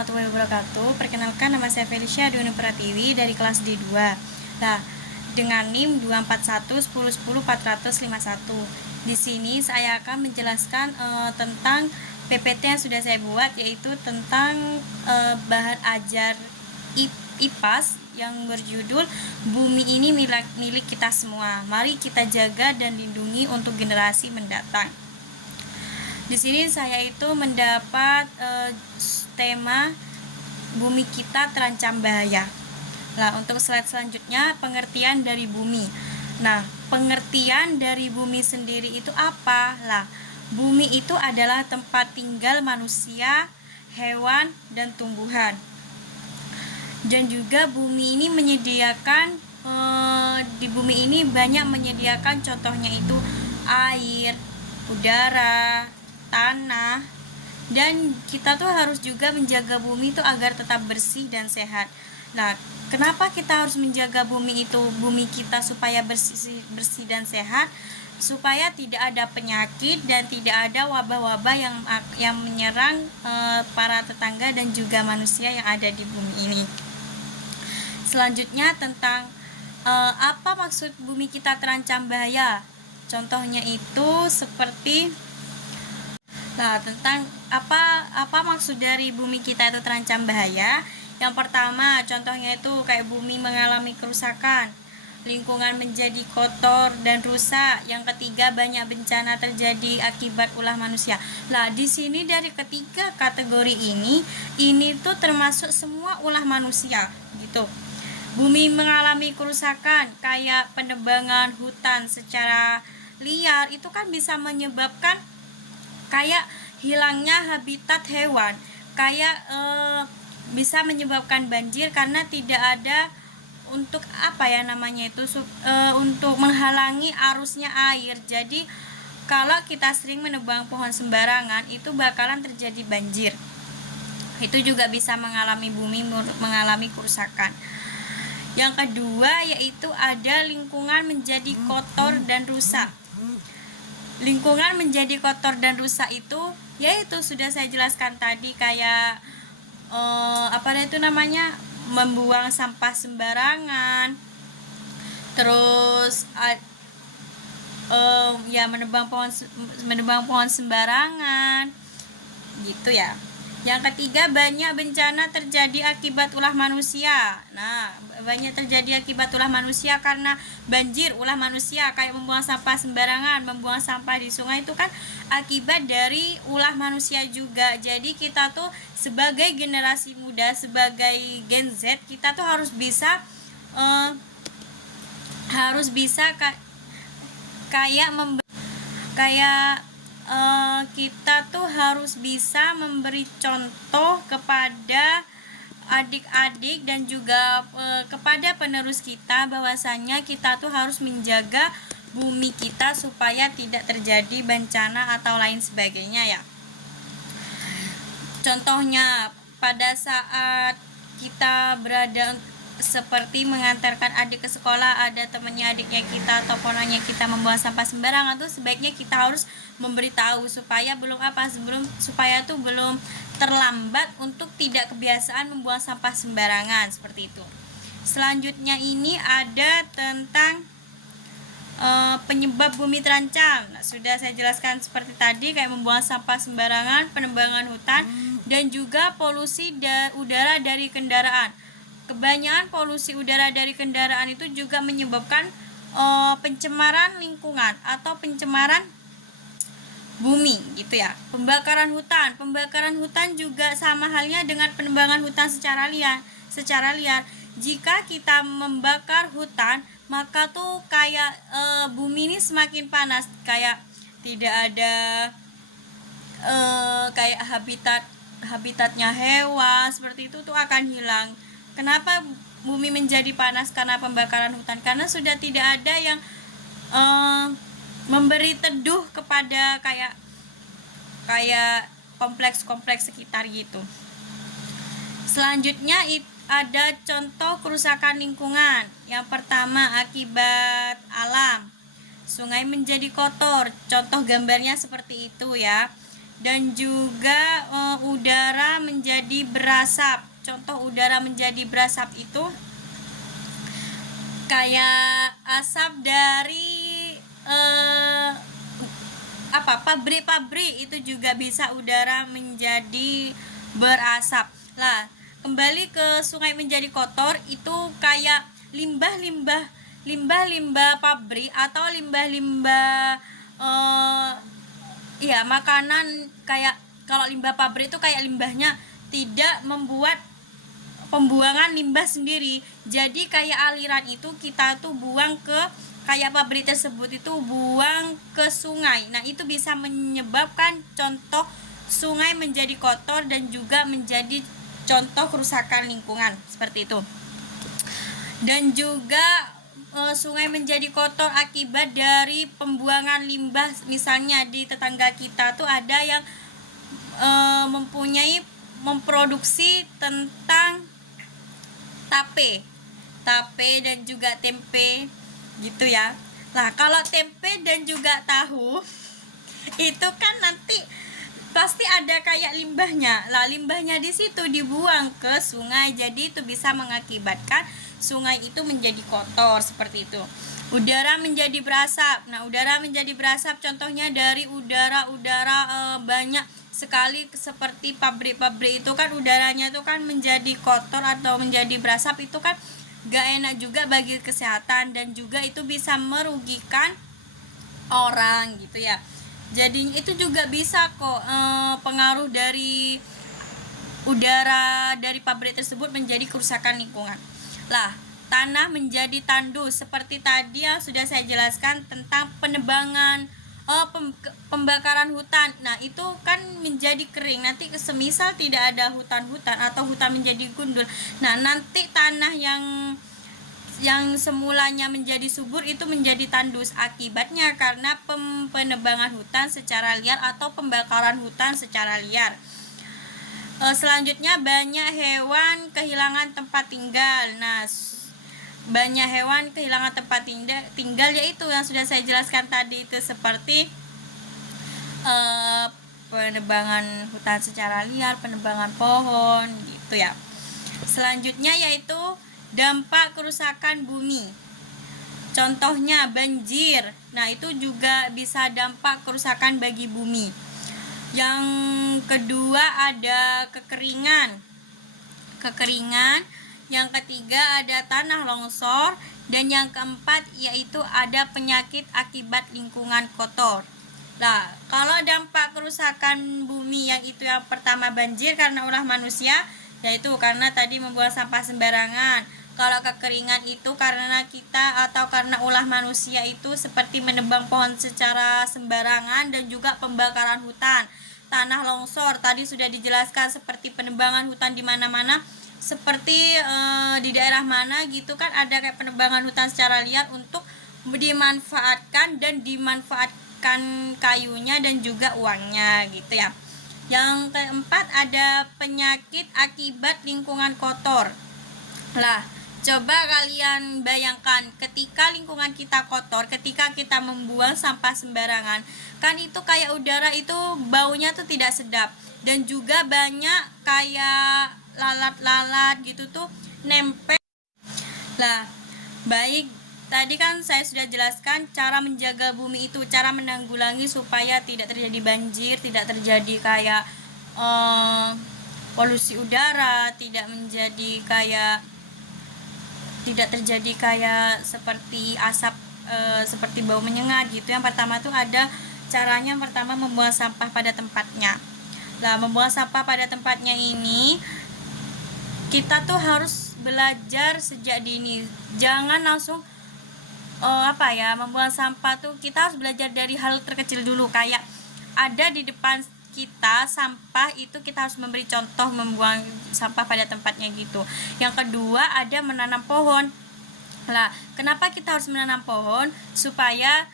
warahmatullahi wabarakatuh. Perkenalkan, nama saya Felicia Duni Pratiwi dari kelas D2. Nah, dengan NIM 241110451. Di sini saya akan menjelaskan tentang PPT yang sudah saya buat, yaitu tentang bahan ajar IPAS yang berjudul Bumi ini milik kita semua. Mari kita jaga dan lindungi untuk generasi mendatang. Di sini saya itu mendapat tema bumi kita terancam bahaya. Nah, untuk slide selanjutnya, pengertian dari bumi. Nah, pengertian dari bumi sendiri itu apa? Lah, bumi itu adalah tempat tinggal manusia, hewan, dan tumbuhan. Dan juga bumi ini menyediakan di bumi ini banyak menyediakan, contohnya itu air, udara, tanah, dan kita tuh harus juga menjaga bumi itu agar tetap bersih dan sehat. Nah, kenapa kita harus menjaga bumi kita supaya bersih dan sehat, supaya tidak ada penyakit dan tidak ada wabah-wabah yang menyerang para tetangga dan juga manusia yang ada di bumi ini. Selanjutnya tentang apa maksud bumi kita terancam bahaya. Contohnya itu seperti tentang apa maksud dari bumi kita itu terancam bahaya. Yang pertama, contohnya itu kayak bumi mengalami kerusakan, lingkungan menjadi kotor dan rusak. Yang ketiga, banyak bencana terjadi akibat ulah manusia. Nah, di sini dari ketiga kategori ini tuh termasuk semua ulah manusia gitu. Bumi mengalami kerusakan kayak penebangan hutan secara liar, itu kan bisa menyebabkan kayak hilangnya habitat hewan, kayak bisa menyebabkan banjir karena tidak ada untuk untuk menghalangi arusnya air. Jadi kalau kita sering menebang pohon sembarangan, itu bakalan terjadi banjir. Itu juga bisa bumi mengalami kerusakan. Yang kedua yaitu ada lingkungan menjadi kotor dan rusak. Lingkungan menjadi kotor dan rusak itu yaitu sudah saya jelaskan tadi, kayak membuang sampah sembarangan, terus menebang pohon sembarangan gitu ya. Yang ketiga, banyak bencana terjadi akibat ulah manusia. Nah, banyak terjadi akibat ulah manusia karena banjir, ulah manusia, kayak membuang sampah sembarangan, membuang sampah di sungai, itu kan akibat dari ulah manusia juga. Jadi kita tuh sebagai generasi muda, sebagai Gen Z, kita tuh harus bisa kita tuh harus bisa memberi contoh kepada adik-adik dan juga kepada penerus kita, bahwasanya kita tuh harus menjaga bumi kita supaya tidak terjadi bencana atau lain sebagainya ya. Contohnya pada saat kita berada seperti mengantarkan adik ke sekolah, ada temannya adiknya kita atau ponanya kita membuang sampah sembarangan, tuh sebaiknya kita harus memberitahu supaya belum terlambat untuk tidak kebiasaan membuang sampah sembarangan seperti itu. Selanjutnya ini ada tentang penyebab bumi terancam. Nah, sudah saya jelaskan seperti tadi, kayak membuang sampah sembarangan, penebangan hutan, dan juga polusi udara dari kendaraan. Kebanyakan polusi udara dari kendaraan itu juga menyebabkan pencemaran lingkungan atau pencemaran bumi gitu ya. Pembakaran hutan juga sama halnya dengan penebangan hutan secara liar. Jika kita membakar hutan, maka tuh kayak bumi ini semakin panas, kayak tidak ada kayak habitatnya hewan seperti itu tuh akan hilang. Kenapa bumi menjadi panas? Karena pembakaran hutan, karena sudah tidak ada yang memberi teduh kepada kayak kompleks sekitar gitu. Selanjutnya ada contoh kerusakan lingkungan. Yang pertama, akibat alam. Sungai menjadi kotor. Contoh gambarnya seperti itu ya. dan juga udara menjadi berasap. Contoh udara menjadi berasap itu kayak asap dari pabrik-pabrik, itu juga bisa udara menjadi berasap. Lah, kembali ke sungai menjadi kotor itu kayak limbah-limbah pabrik atau limbah-limbah makanan. Kayak kalau limbah pabrik itu kayak limbahnya tidak membuat pembuangan limbah sendiri, jadi kayak aliran itu kita tuh buang ke kayak pabrik tersebut itu buang ke sungai. Nah, itu bisa menyebabkan contoh sungai menjadi kotor dan juga menjadi contoh kerusakan lingkungan seperti itu. Dan juga sungai menjadi kotor akibat dari pembuangan limbah. Misalnya di tetangga kita tuh ada yang memproduksi tentang tape dan juga tempe gitu ya. Nah, kalau tempe dan juga tahu itu kan nanti pasti ada kayak limbahnya. Lah, limbahnya di situ dibuang ke sungai, jadi itu bisa mengakibatkan sungai itu menjadi kotor seperti itu. Udara menjadi berasap. Nah, udara menjadi berasap contohnya dari udara banyak sekali seperti pabrik-pabrik itu kan udaranya itu kan menjadi kotor atau menjadi berasap, itu kan gak enak juga bagi kesehatan dan juga itu bisa merugikan orang gitu ya. Jadi itu juga bisa kok pengaruh dari udara dari pabrik tersebut menjadi kerusakan lingkungan. Lah, tanah menjadi tandus seperti tadi yang sudah saya jelaskan tentang penebangan pembakaran hutan. Nah, itu kan menjadi kering. Nanti semisal tidak ada hutan-hutan atau hutan menjadi gundul. Nah, nanti tanah yang semulanya menjadi subur itu menjadi tandus akibatnya karena penebangan hutan secara liar atau pembakaran hutan secara liar. Selanjutnya, banyak hewan kehilangan tempat tinggal. Nah, banyak hewan kehilangan tempat tinggal yaitu yang sudah saya jelaskan tadi, itu seperti penebangan hutan secara liar, penebangan pohon gitu ya. Selanjutnya yaitu dampak kerusakan bumi. Contohnya banjir. Nah, itu juga bisa dampak kerusakan bagi bumi. Yang kedua ada kekeringan. Yang ketiga ada tanah longsor, dan yang keempat yaitu ada penyakit akibat lingkungan kotor. Nah, kalau dampak kerusakan bumi yang itu yang pertama banjir karena ulah manusia, yaitu karena tadi membuang sampah sembarangan. Kalau kekeringan itu karena kita atau karena ulah manusia itu seperti menebang pohon secara sembarangan dan juga pembakaran hutan. Tanah longsor tadi sudah dijelaskan seperti penebangan hutan di mana-mana, seperti di daerah mana gitu kan ada kayak penebangan hutan secara liar untuk dimanfaatkan kayunya dan juga uangnya gitu ya. Yang keempat ada penyakit akibat lingkungan kotor. Lah, coba kalian bayangkan ketika lingkungan kita kotor, ketika kita membuang sampah sembarangan, kan itu kayak udara itu baunya tuh tidak sedap, dan juga banyak kayak lalat-lalat gitu tuh nempel. Lah, baik, tadi kan saya sudah jelaskan cara menjaga bumi itu, cara menanggulangi supaya tidak terjadi banjir, tidak terjadi kayak polusi udara, tidak terjadi kayak seperti asap, seperti bau menyengat gitu. Yang pertama tuh ada caranya, pertama membuang sampah pada tempatnya. Lah, membuang sampah pada tempatnya ini kita tuh harus belajar sejak dini. Jangan langsung membuang sampah tuh kita harus belajar dari hal terkecil dulu. Kayak ada di depan kita sampah, itu kita harus memberi contoh membuang sampah pada tempatnya gitu. Yang kedua ada menanam pohon. Lah, kenapa kita harus menanam pohon? Supaya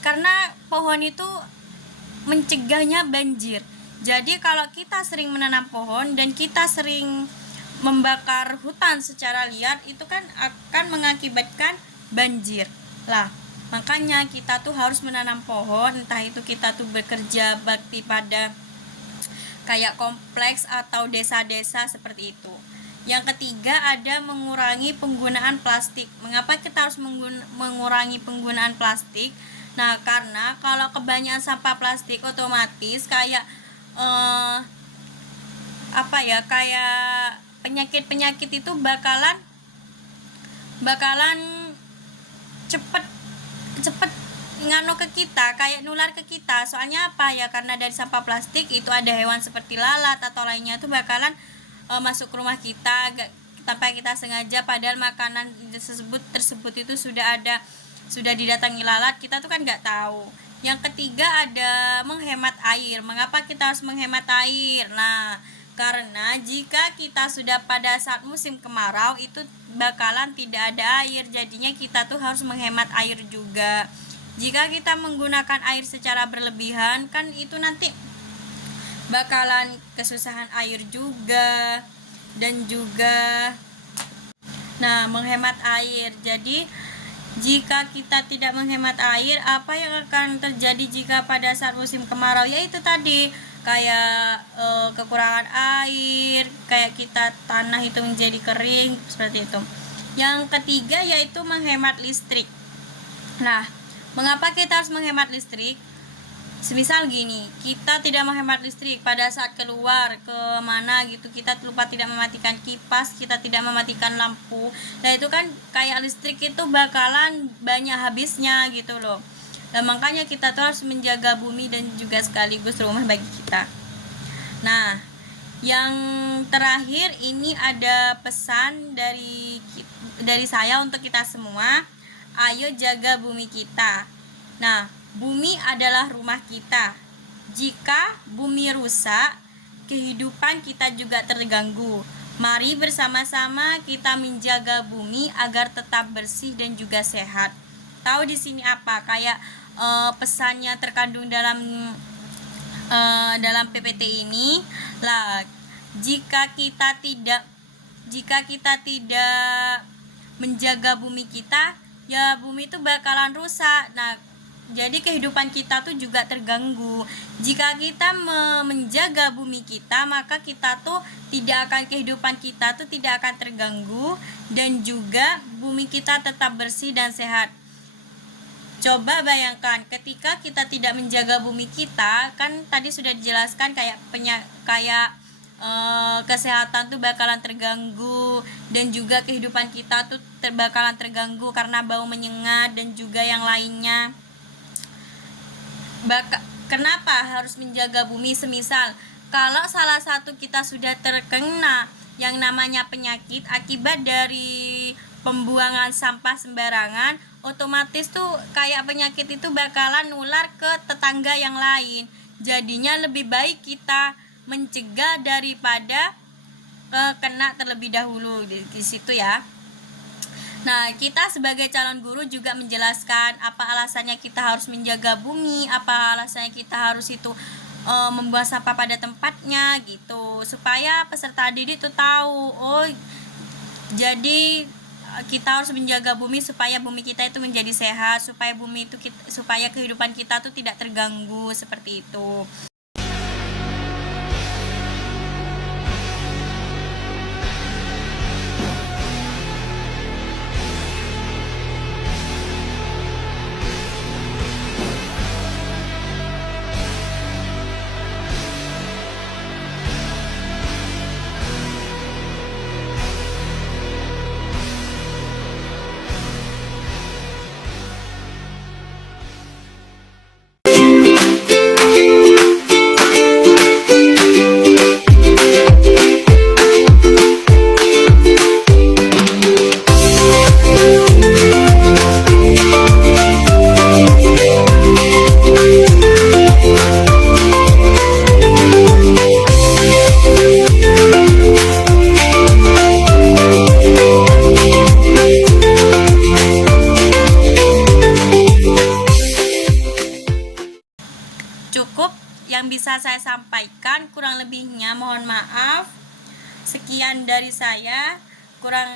karena pohon itu mencegahnya banjir. Jadi kalau kita sering menanam pohon dan kita sering membakar hutan secara liar, itu kan akan mengakibatkan banjir. Lah, Makanya kita tuh harus menanam pohon, entah itu kita tuh bekerja bakti pada kayak kompleks atau desa-desa seperti itu. Yang ketiga ada mengurangi penggunaan plastik. Mengapa kita harus mengurangi penggunaan plastik? Nah, karena kalau kebanyakan sampah plastik otomatis kayak kayak penyakit-penyakit itu bakalan cepet cepet ngano ke kita, kayak nular ke kita. Soalnya apa ya, karena dari sampah plastik itu ada hewan seperti lalat atau lainnya itu bakalan masuk ke rumah kita tanpa kita sengaja, padahal makanan tersebut itu sudah didatangi lalat, kita tuh kan nggak tahu. Yang ketiga ada menghemat air. Mengapa kita harus menghemat air? Nah, karena jika kita sudah pada saat musim kemarau itu bakalan tidak ada air, jadinya kita tuh harus menghemat air juga. Jika kita menggunakan air secara berlebihan kan itu nanti bakalan kesusahan air juga. Dan juga menghemat air. Jadi jika kita tidak menghemat air, apa yang akan terjadi jika pada saat musim kemarau? Yaitu tadi kayak kekurangan air, kayak kita tanah itu menjadi kering seperti itu. Yang ketiga yaitu menghemat listrik. Nah, mengapa kita harus menghemat listrik? Semisal gini, kita tidak menghemat listrik pada saat keluar ke mana gitu, kita lupa tidak mematikan kipas, kita tidak mematikan lampu. Nah, itu kan kayak listrik itu bakalan banyak habisnya gitu loh. Dan makanya kita tuh harus menjaga bumi dan juga sekaligus rumah bagi kita. Nah, yang terakhir ini ada pesan dari saya untuk kita semua. Ayo jaga bumi kita. Nah, bumi adalah rumah kita. Jika bumi rusak, kehidupan kita juga terganggu. Mari bersama-sama kita menjaga bumi agar tetap bersih dan juga sehat. Tahu di sini apa? Kayak pesannya terkandung dalam PPT ini lah. Jika kita tidak menjaga bumi kita, ya bumi itu bakalan rusak. Nah, jadi kehidupan kita tuh juga terganggu. Jika kita menjaga bumi kita, maka kehidupan kita tuh tidak akan terganggu, dan juga bumi kita tetap bersih dan sehat. Coba bayangkan ketika kita tidak menjaga bumi kita, kan tadi sudah dijelaskan kayak kesehatan tuh bakalan terganggu, dan juga kehidupan kita tuh bakalan terganggu karena bau menyengat dan juga yang lainnya. Kenapa harus menjaga bumi? Semisal kalau salah satu kita sudah terkena yang namanya penyakit akibat dari pembuangan sampah sembarangan, otomatis tuh kayak penyakit itu bakalan nular ke tetangga yang lain. Jadinya lebih baik kita mencegah daripada kena terlebih dahulu di situ ya. Nah, kita sebagai calon guru juga menjelaskan apa alasannya kita harus menjaga bumi, apa alasannya kita harus membuang sampah pada tempatnya gitu, supaya peserta didik itu tahu, jadi kita harus menjaga bumi supaya bumi kita itu menjadi sehat, supaya kehidupan kita tuh tidak terganggu seperti itu. Cukup yang bisa saya sampaikan, kurang lebihnya mohon maaf. Sekian dari saya, kurang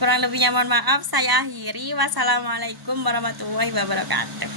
Kurang lebihnya mohon maaf, saya akhiri. Wassalamualaikum warahmatullahi wabarakatuh.